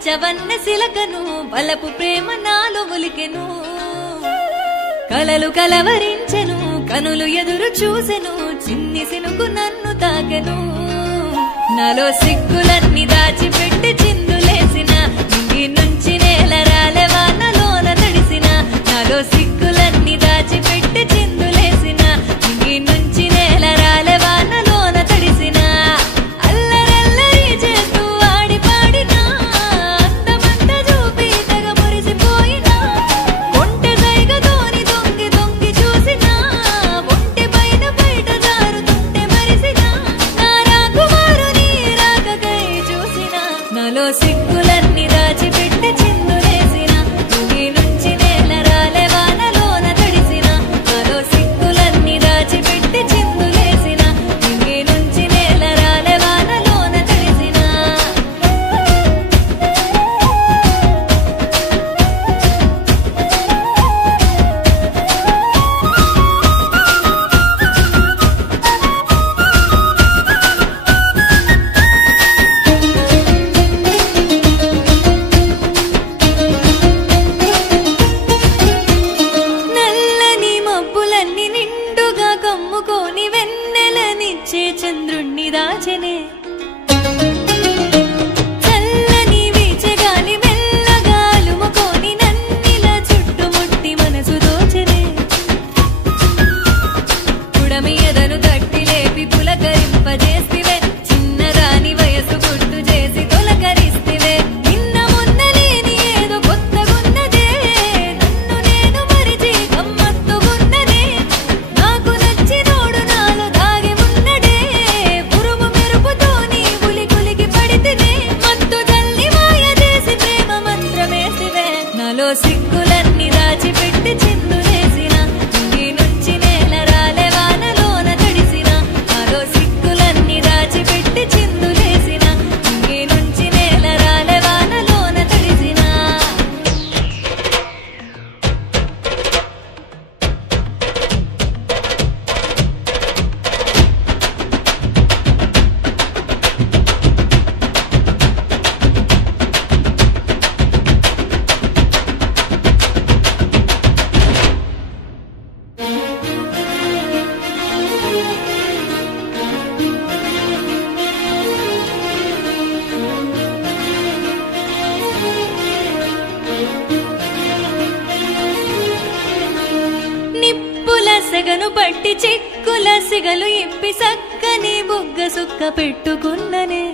పంచవన్న సిలకను బలపు ప్రేమ నాలో ఒలికెను కలలు కలవరించెను కనులు ఎదురు చూసెను చిన్ని సినుకు నన్ను తాకెను నాలో సిగ్గులన్నీ దాచిపెట్టి చిందులేసిన ఇంగి నుంచి నేల రాలే వానలోన తడిసిన నాలో సిగ్గులన్నీ దాచిపెట్టి చిందులేసిన ఇంగి నుంచి నేల రాలే వానలోన తడిసిన అల్లరల్లరి చేస్తూ ఆడి పాడినా అందమంతా చూపి తెగ మురిసిపోయినా ఒంటె దైగతోని దొంగి దొంగి చూసినా ఒంటె పైన బయట జారుతుంటే మరిసినా నా రాకుమారుని రాకకై చూసినా నాలో సిగ్గులన్నీ దాచిపెట్టి చిందులేసిన ఇంగి నుంచి నేల రాలే వానలోన తడిసిన నాలో సిగ్గులన్నీ దాచిపెట్టి చిందులేసిన ఇంగి నుంచి నేల రాలే వానలోన తడిసిన నల్లని మబ్బులన్నీ నిండుగా కమ్ముకొని వెన్నెలనిచ్చే చంద్రుణ్ణి దాచెనే చల్లని వీచగాలి మెల్లగా అలుముకొని నన్నిలా చుట్టుముట్టి మనసు దోచెనే పుడమి ఎదను తట్టి లేపి పులకరింపజేస్తివే చిన్నదాని వయసు గుర్తు చేసి తొలకరిస్తివే నిన్న మొన్న లేని ఏదో కొత్తగున్నదే నన్ను నేను మరిచి గమ్మత్తుగున్నదే నాకు నచ్చినోడు నాలో దాగి ఉన్నడే ఉరుము మెరుపుతోని ఉలి కులికి పడితినే మత్తు తల్లి మాయ చేసి ప్రేమ మంత్రమేసివే నాలో సిగ్గులన్నీ దాచిపెట్టి చిందులేసిన ఇంగి నుంచి నేల రాలే వానలోన తడిసిన నాలో సిగ్గులన్నీ దాచిపెట్టి చిందులేసిన ఇంగి నుంచి నేల రాలే వానలోన తడిసిన నిప్పుల సెగను పట్టి చిక్కుల సిగలు ఇప్పి సక్కని బుగ్గ సుక్క పెట్టుకున్ననే